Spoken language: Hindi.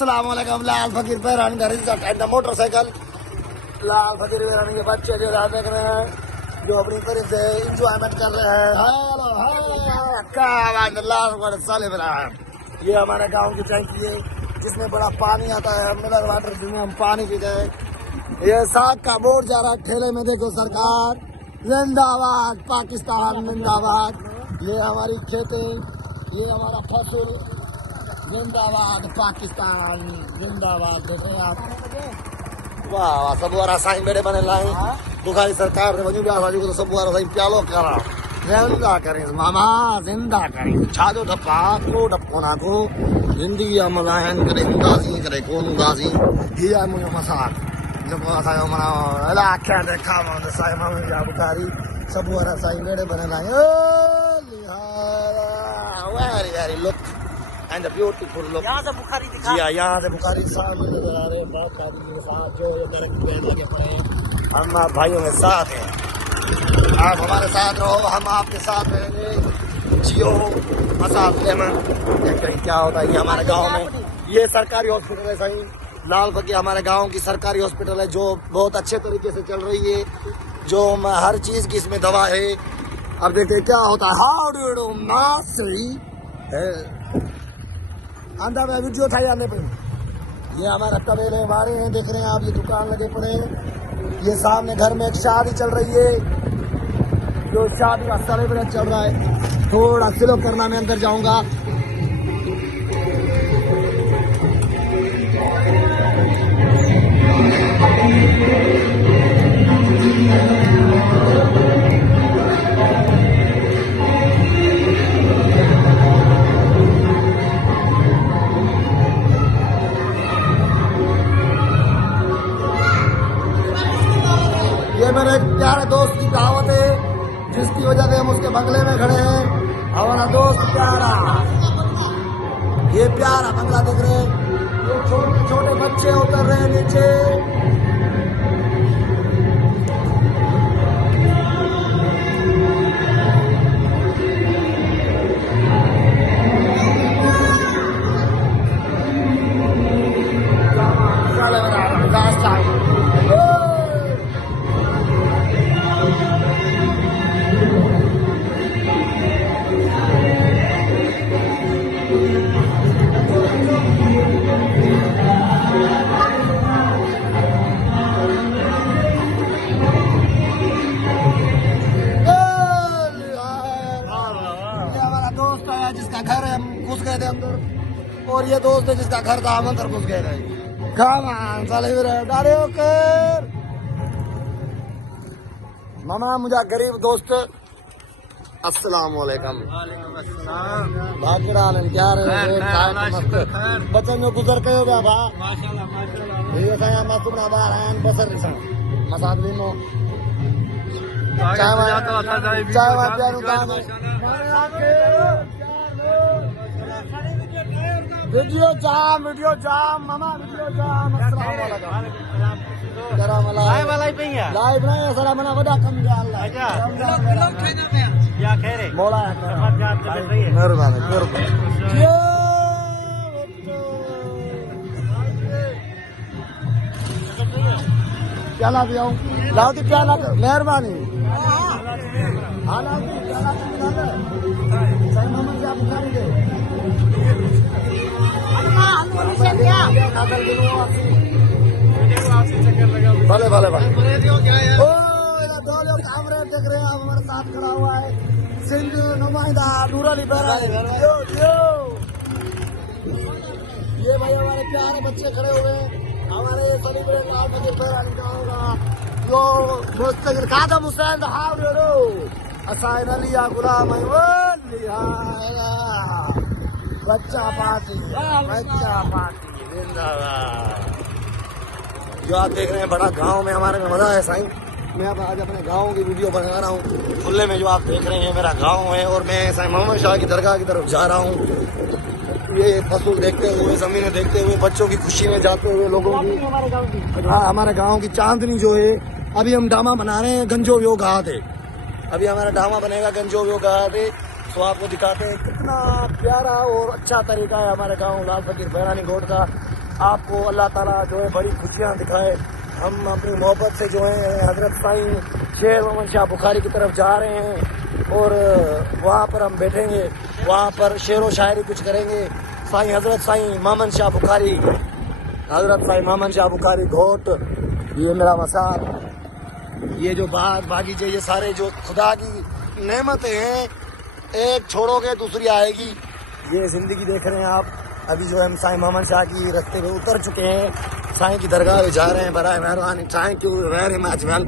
अस्सलामुअलैकुम। लाल फकीर बहरानी का मोटरसाइकिल, लाल फकीर बहरानी के बच्चे जो देख रहे हैं, जो अपनी तरह से इंजॉयमेंट कर रहे हैं। ये हमारे गांव की टैंकी है जिसमें बड़ा पानी आता है, मिनरल वाटर, जिसमें हम पानी पीते हैं। ये साग का बोर्ड जा रहा है ठेले में, देखो सरकार जिंदाबाद, पाकिस्तान जिंदाबाद। ये हमारी खेतें, ये हमारा फसल, जिंदाबाद पाकिस्तान जिंदाबाद। देखो आप, वाह वाह, सब वारा साईं बेड़े बने लाए बुखारी सरकार ने वजू ब्याह को तो सब वारा साईं प्यालो करा जिंदा करें मामा, जिंदा करें छाजो डप्पा को डप्पो ना को जिंदगी मज़ाहन करे उदासी करे कोन उदासी हिया मुझे मसाक जब असायो मनाओ इलाके देखा मन साईं मामा या बुखारी सब वारा साईं बेड़े बने लाए। Oh very very look and beautiful look. यहाँ से बुखारी दिखा, जी हाँ, यहाँ से बुखारी साथ नजर आ रहे हैं। बाप दादी के साथ जो ये दरख्त पे लगे पड़े हैं, हम आप भाइयों के साथ हैं। आप हमारे साथ रहो, हम आपके साथ रहेंगे। जियो मसाद लेमन। देखते क्या होता है। ये हमारे गांव में ये सरकारी हॉस्पिटल है सही, लाल फकीर हमारे गांव की सरकारी हॉस्पिटल है, जो बहुत अच्छे तरीके से चल रही है, जो हर चीज की इसमें दवा है। अब देखते क्या होता है। हाउ डू यू डू नासरी अंदर में वीडियो था आने पे। ये हमारा तबेले हमारे हैं, देख रहे हैं आप, ये दुकान लगे पड़े हैं। ये सामने घर में एक शादी चल रही है, जो शादी का सेलिब्रेट चल रहा है। थोड़ा स्लो करना, मैं अंदर जाऊंगा। ये मेरे एक प्यारे दोस्त की दावत है, जिसकी वजह से हम उसके बंगले में खड़े हैं। हमारा दोस्त प्यारा, ये प्यारा बंगला देख रहे हैं। ये छोटे छोटे बच्चे उतर रहे हैं नीचे। जिसका घर है, हम घुस गए थे अंदर, और ये दोस्त है जिसका घर था, हम अंदर घुस गए थे। मामा मुझे गरीब दोस्त, अस्सलाम वालेकुम। भागड़ा क्या रहे बचन जो गुजर के हो गया भा ये saya masuk nabaran besar di sana masak limo चाय वीडियो जाम मामा, वीडियो जाम। लाइव नहीं है सरा मना वडा कम जा अल्लाह क्या कह रहे मौला मेहरबानी प्याला भी आऊँ लाओ दी प्याला, मेहरबानी। हाँ लाओ दी प्याला सही मोहम्मद क्या बुखारी दे भले भले भले। ओ कैमरे देख रहे हैं आप, हमारे साथ खड़ा हुआ है सिंध नुमाइंदा नूर अली बहरानी। ये भाई हमारे प्यारे बच्चे खड़े हुए हैं, हमारे ये सेलिब्रेट लाल फकीर बहरानी का होगा, जो मुस्तकिल कादम हुसैन हावड़ो असाइन लिया गुलाम बच्चा पार्टी जिंदाबाद। जो आप देख रहे हैं बड़ा गांव में हमारे में मजा है साईं। मैं अब आज अपने गांव की वीडियो बना रहा हूँ। खुले में जो आप देख रहे हैं मेरा गांव है, और मैं साईं मोहम्मद शाह की दरगाह की तरफ जा रहा हूँ। ये फसल देखते हुए, जमीनें देखते हुए, बच्चों की खुशी में जाते हुए, लोगों की, हाँ हमारे गाँव की चांदनी जो है। अभी हम डामा बना रहे हैं, गंजो व्यो घाट है। अभी हमारा डामा बनेगा गंजो व्यो घाट है, तो आपको दिखाते हैं कितना प्यारा और अच्छा तरीका है हमारे गांव लाल फकीर बहरानी गोट का। आपको अल्लाह ताला जो है बड़ी खुशियाँ दिखाए। हम अपनी मोहब्बत से जो है हज़रत साईं शेर मोहम्मद शाह बुखारी की तरफ जा रहे हैं और वहाँ पर हम बैठेंगे, वहाँ पर शेर व शायरी कुछ करेंगे। साईं हज़रत साईं मोहम्मद शाह बुखारी, हज़रत साईं मोहम्मद शाह बुखारी घोट, ये मेरा मसाल, ये जो बाग बागीचे, ये सारे जो खुदा की नेमतें हैं, एक छोड़ोगे दूसरी आएगी। ये ज़िंदगी देख रहे हैं आप। अभी जो हम साईं मोहम्मद शाह की रास्ते पे उतर चुके हैं, साईं की दरगाह पे जा रहे हैं। बराए मेहरबानी thank you very much welcome.